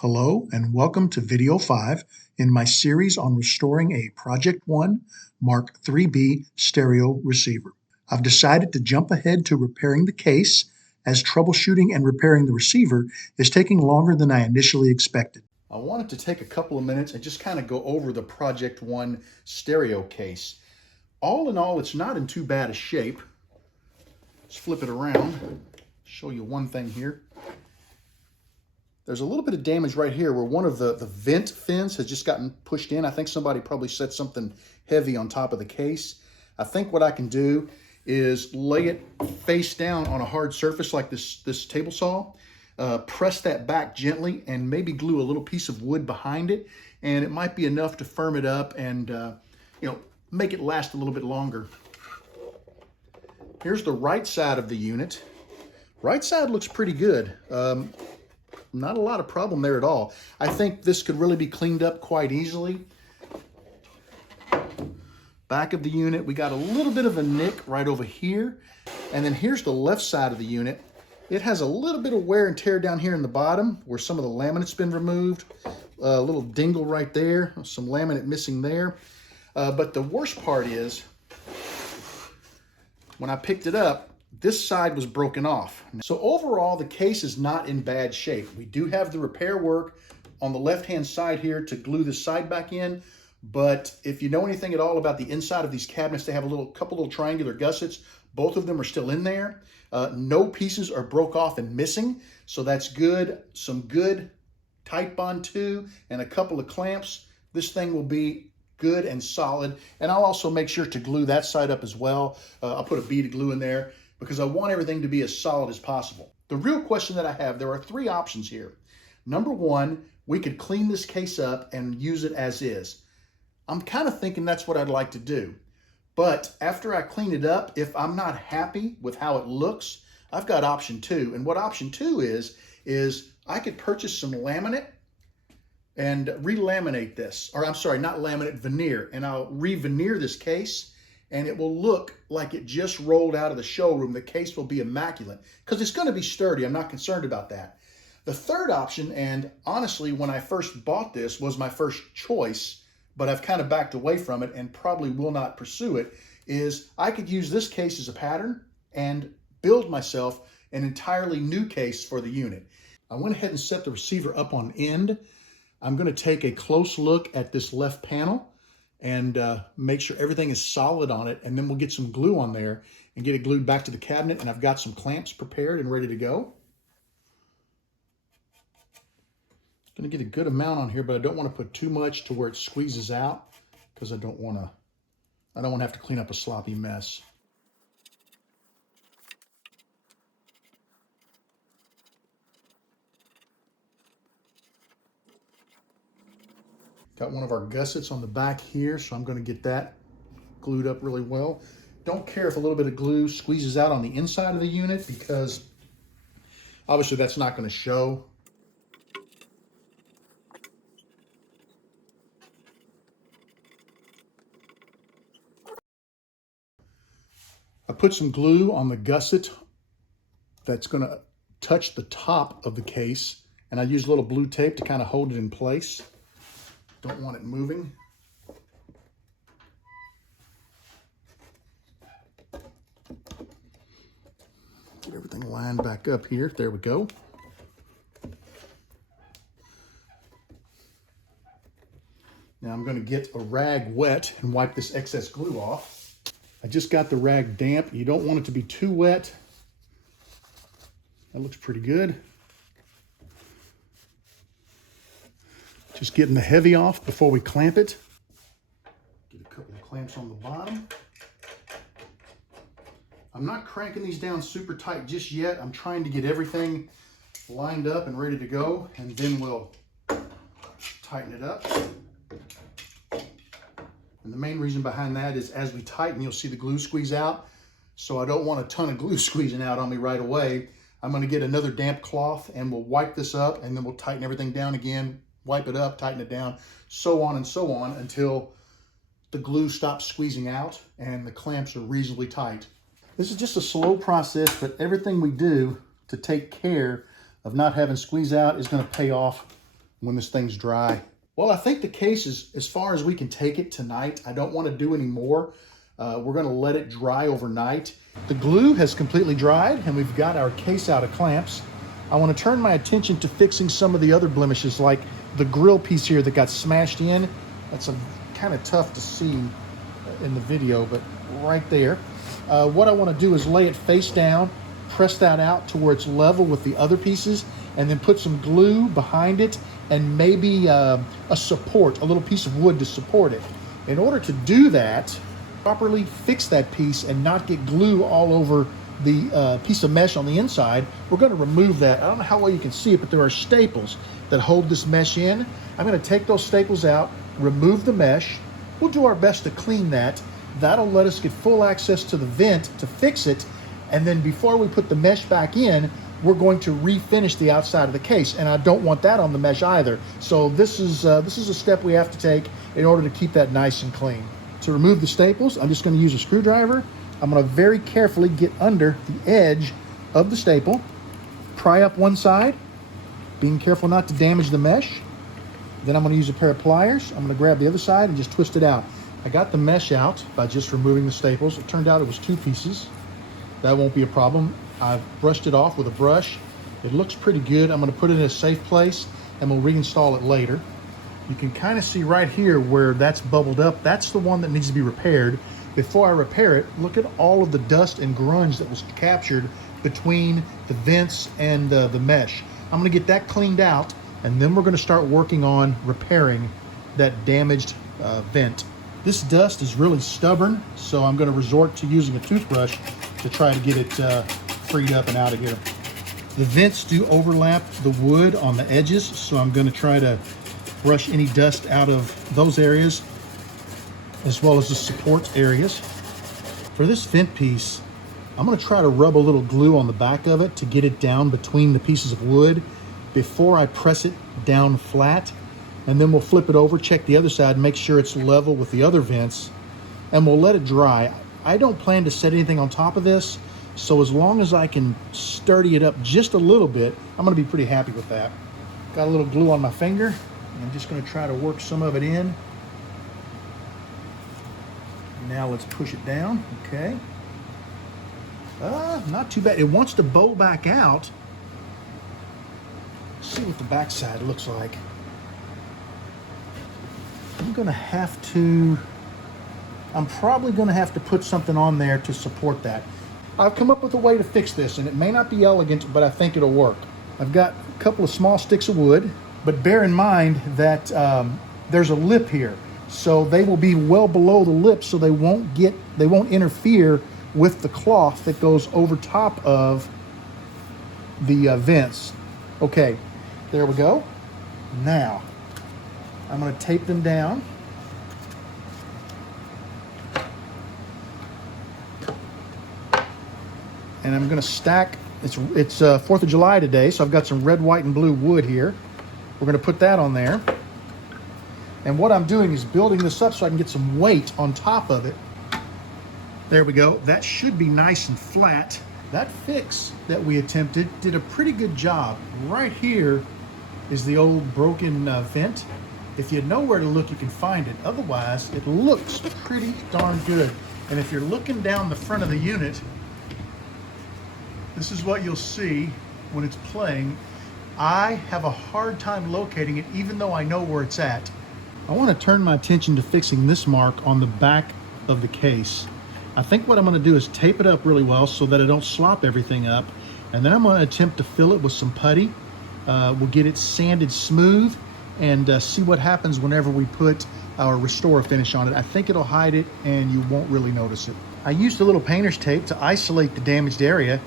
Hello and welcome to video 5 in my series on restoring a Project One Mark IIIB stereo receiver. I've decided to jump ahead to repairing the case as troubleshooting and repairing the receiver is taking longer than I initially expected. I wanted to take a couple of minutes and just kind of go over the Project One stereo case. All in all, it's not in too bad a shape. Let's flip it around, show you one thing here. There's a little bit of damage right here where one of the vent fins has just gotten pushed in. I think somebody probably set something heavy on top of the case. I think what I can do is lay it face down on a hard surface like this table saw, press that back gently, and maybe glue a little piece of wood behind it. And it might be enough to firm it up and make it last a little bit longer. Here's the right side of the unit. Right side looks pretty good. Not a lot of problem there at all. I think this could really be cleaned up quite easily. Back of the unit, we got a little bit of a nick right over here. And then here's the left side of the unit. It has a little bit of wear and tear down here in the bottom where some of the laminate's been removed. A little dingle right there, some laminate missing there. But the worst part is, when I picked it up, this side was broken off. So overall, the case is not in bad shape. We do have the repair work on the left-hand side here to glue the side back in. But if you know anything at all about the inside of these cabinets, they have a couple little triangular gussets. Both of them are still in there. No pieces are broke off and missing. So that's good. Some good tight bond too, and a couple of clamps. This thing will be good and solid. And I'll also make sure to glue that side up as well. I'll put a bead of glue in there, because I want everything to be as solid as possible. The real question that I have, there are three options here. Number one, we could clean this case up and use it as is. I'm kind of thinking that's what I'd like to do. But after I clean it up, if I'm not happy with how it looks, I've got option two. And what option two is I could purchase some laminate and re-laminate this, or I'm sorry, not laminate, veneer, and I'll re-veneer this case, and it will look like it just rolled out of the showroom. The case will be immaculate because it's going to be sturdy. I'm not concerned about that. The third option, and honestly, when I first bought this, was my first choice, but I've kind of backed away from it and probably will not pursue it, is I could use this case as a pattern and build myself an entirely new case for the unit. I went ahead and set the receiver up on end. I'm going to take a close look at this left panel and make sure everything is solid on it, and then we'll get some glue on there and get it glued back to the cabinet. And I've got some clamps prepared and ready to go. Going to get a good amount on here, but I don't want to put too much to where it squeezes out, because I don't want to have to clean up a sloppy mess. Got one of our gussets on the back here, so I'm going to get that glued up really well. Don't care if a little bit of glue squeezes out on the inside of the unit, because obviously that's not going to show. I put some glue on the gusset that's going to touch the top of the case, and I use a little blue tape to kind of hold it in place. Don't want it moving. Get everything lined back up here. There we go. Now I'm going to get a rag wet and wipe this excess glue off. I just got the rag damp. You don't want it to be too wet. That looks pretty good. Just getting the heavy off before we clamp it. Get a couple of clamps on the bottom. I'm not cranking these down super tight just yet. I'm trying to get everything lined up and ready to go, and then we'll tighten it up. And the main reason behind that is as we tighten, you'll see the glue squeeze out. So I don't want a ton of glue squeezing out on me right away. I'm going to get another damp cloth and we'll wipe this up, and then we'll tighten everything down again. Wipe it up, tighten it down, so on until the glue stops squeezing out and the clamps are reasonably tight. This is just a slow process, but everything we do to take care of not having squeeze out is going to pay off when this thing's dry. Well, I think the case is as far as we can take it tonight. I don't want to do any more. We're going to let it dry overnight. The glue has completely dried and we've got our case out of clamps. I want to turn my attention to fixing some of the other blemishes, like the grill piece here that got smashed in. That's kind of tough to see in the video, but right there. What I want to do is lay it face down, press that out to where it's level with the other pieces, and then put some glue behind it and maybe a support, a little piece of wood to support it. In order to do that, properly fix that piece and not get glue all over the piece of mesh on the inside, we're going to remove that. I don't know how well you can see it, but there are staples that hold this mesh in. I'm going to take those staples out, remove the mesh. We'll do our best to clean that. That'll let us get full access to the vent to fix it. And then before we put the mesh back in, we're going to refinish the outside of the case. And I don't want that on the mesh either. So this is a step we have to take in order to keep that nice and clean. To remove the staples, I'm just going to use a screwdriver. I'm going to very carefully get under the edge of the staple, pry up one side, being careful not to damage the mesh. Then I'm going to use a pair of pliers. I'm going to grab the other side and just twist it out. I got the mesh out by just removing the staples. It turned out it was 2 pieces. That won't be a problem. I've brushed it off with a brush. It looks pretty good. I'm going to put it in a safe place and we'll reinstall it later. You can kind of see right here where that's bubbled up. That's the one that needs to be repaired. Before I repair it, look at all of the dust and grunge that was captured between the vents and the mesh. I'm going to get that cleaned out, and then we're going to start working on repairing that damaged vent. This dust is really stubborn, so I'm going to resort to using a toothbrush to try to get it freed up and out of here. The vents do overlap the wood on the edges, so I'm going to try to brush any dust out of those areas, as well as the support areas. For this vent piece, I'm going to try to rub a little glue on the back of it to get it down between the pieces of wood before I press it down flat. And then we'll flip it over, check the other side, make sure it's level with the other vents, and we'll let it dry. I don't plan to set anything on top of this, so as long as I can sturdy it up just a little bit, I'm going to be pretty happy with that. Got a little glue on my finger. I'm just going to try to work some of it in. Now let's push it down. Okay. Not too bad. It wants to bow back out. Let's see what the back side looks like. I'm probably going to have to put something on there to support that. I've come up with a way to fix this, and it may not be elegant, but I think it'll work. I've got a couple of small sticks of wood, but bear in mind that there's a lip here. So they will be well below the lip, so they won't interfere with the cloth that goes over top of the vents. Okay, there we go. Now, I'm going to tape them down. And I'm going to stack, it's 4th of July today, so I've got some red, white, and blue wood here. We're going to put that on there. And what I'm doing is building this up so I can get some weight on top of it. There we go. That should be nice and flat. That fix that we attempted did a pretty good job. Right here is the old broken vent. If you know where to look, you can find it. Otherwise, it looks pretty darn good. And if you're looking down the front of the unit, this is what you'll see when it's playing. I have a hard time locating it, even though I know where it's at. I want to turn my attention to fixing this mark on the back of the case. I think what I'm going to do is tape it up really well so that I don't slop everything up. And then I'm going to attempt to fill it with some putty. We'll get it sanded smooth and see what happens whenever we put our Restore finish on it. I think it'll hide it and you won't really notice it. I used a little painter's tape to isolate the damaged area.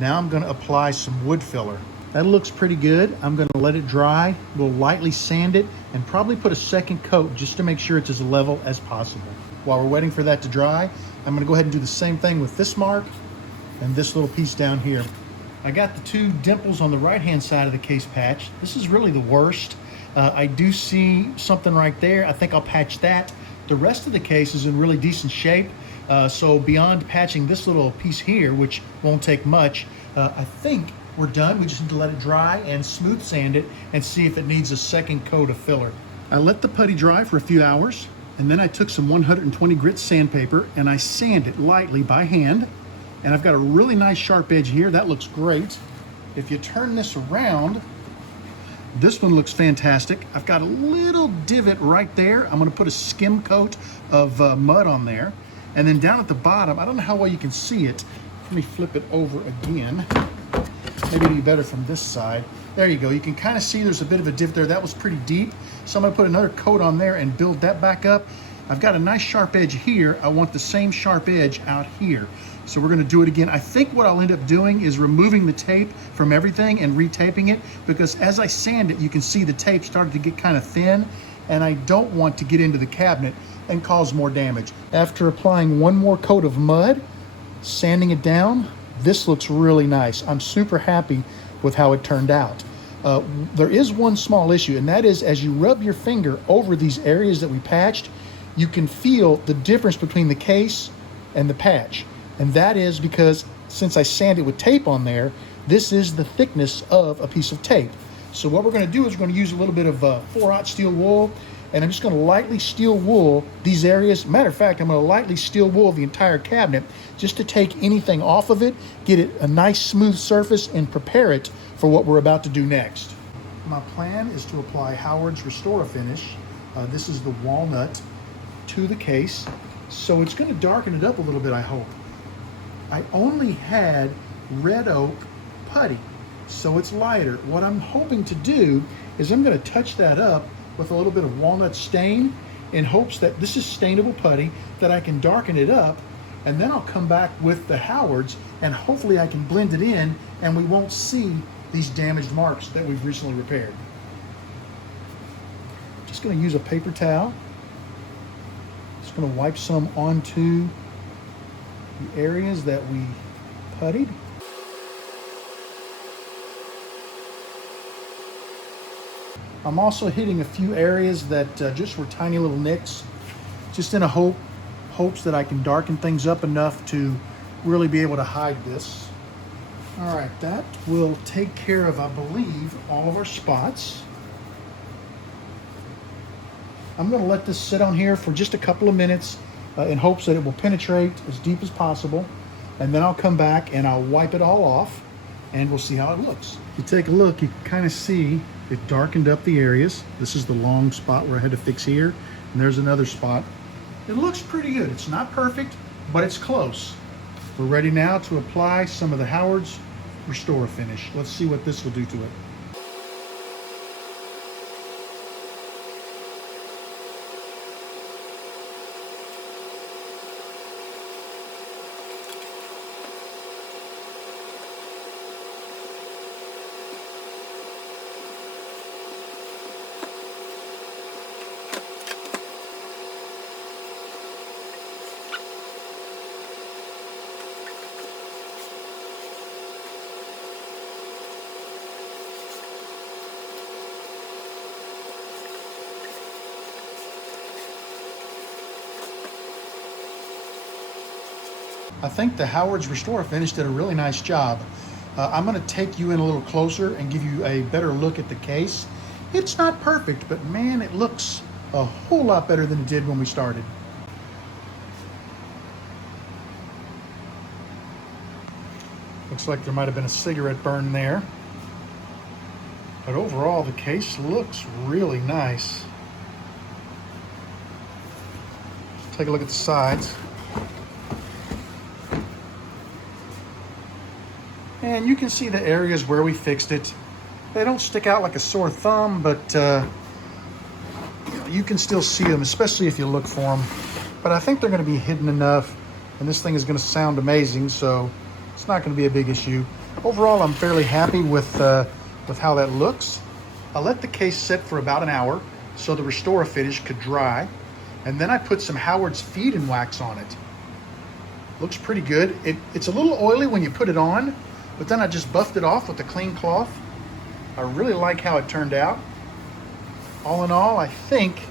Now I'm going to apply some wood filler. That looks pretty good. I'm going to let it dry. We'll lightly sand it and probably put a second coat just to make sure it's as level as possible. While we're waiting for that to dry, I'm going to go ahead and do the same thing with this mark and this little piece down here. I got the 2 dimples on the right-hand side of the case patch. This is really the worst. I do see something right there. I think I'll patch that. The rest of the case is in really decent shape. So beyond patching this little piece here, which won't take much, I think we're done. We just need to let it dry and smooth sand it and see if it needs a second coat of filler. I let the putty dry for a few hours, and then I took some 120 grit sandpaper and I sand it lightly by hand. And I've got a really nice sharp edge here. That looks great. If you turn this around, this one looks fantastic. I've got a little divot right there. I'm gonna put a skim coat of mud on there. And then down at the bottom, I don't know how well you can see it. Let me flip it over again. Maybe it'll be better from this side. There you go. You can kind of see there's a bit of a divot there. That was pretty deep. So I'm gonna put another coat on there and build that back up. I've got a nice sharp edge here. I want the same sharp edge out here. So we're gonna do it again. I think what I'll end up doing is removing the tape from everything and retaping it, because as I sand it, you can see the tape started to get kind of thin, and I don't want to get into the cabinet and cause more damage. After applying one more coat of mud, sanding it down, this looks really nice. I'm super happy with how it turned out. There is one small issue, and that is as you rub your finger over these areas that we patched, you can feel the difference between the case and the patch. And that is because since I sanded with tape on there, this is the thickness of a piece of tape. So what we're gonna do is we're gonna use a little bit of 4-aught steel wool, and I'm just gonna lightly steel wool these areas. Matter of fact, I'm gonna lightly steel wool the entire cabinet just to take anything off of it, get it a nice smooth surface, and prepare it for what we're about to do next. My plan is to apply Howard's Restore Finish. This is the walnut to the case. So it's gonna darken it up a little bit, I hope. I only had red oak putty, so it's lighter. What I'm hoping to do is I'm going to touch that up with a little bit of walnut stain in hopes that this is stainable putty, that I can darken it up, and then I'll come back with the Howard's and hopefully I can blend it in and we won't see these damaged marks that we've recently repaired. Just going to use a paper towel. Just going to wipe some onto the areas that we puttied. I'm also hitting a few areas that just were tiny little nicks, just in a hopes that I can darken things up enough to really be able to hide this. All right, that will take care of, I believe, all of our spots. I'm going to let this sit on here for just a couple of minutes in hopes that it will penetrate as deep as possible, and then I'll come back and I'll wipe it all off and we'll see how it looks. If you take a look, you can kind of see it darkened up the areas. This is the long spot where I had to fix here, and there's another spot. It looks pretty good. It's not perfect, but it's close. We're ready now to apply some of the Howard's Restore Finish. Let's see what this will do to it. I think the Howard's Restore Finish did a really nice job. I'm going to take you in a little closer and give you a better look at the case. It's not perfect, but man, it looks a whole lot better than it did when we started. Looks like there might have been a cigarette burn there. But overall, the case looks really nice. Let's take a look at the sides. And you can see the areas where we fixed it. They don't stick out like a sore thumb, but you can still see them, especially if you look for them. But I think they're going to be hidden enough, and this thing is going to sound amazing, so it's not going to be a big issue. Overall, I'm fairly happy with how that looks. I let the case sit for about an hour so the Restore Finish could dry, and then I put some Howard's feed-in wax on it. Looks pretty good. It's a little oily when you put it on, but then I just buffed it off with a clean cloth. I really like how it turned out. All in all, I think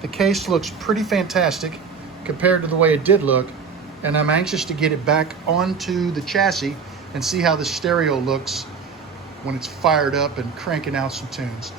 the case looks pretty fantastic compared to the way it did look, and I'm anxious to get it back onto the chassis and see how the stereo looks when it's fired up and cranking out some tunes.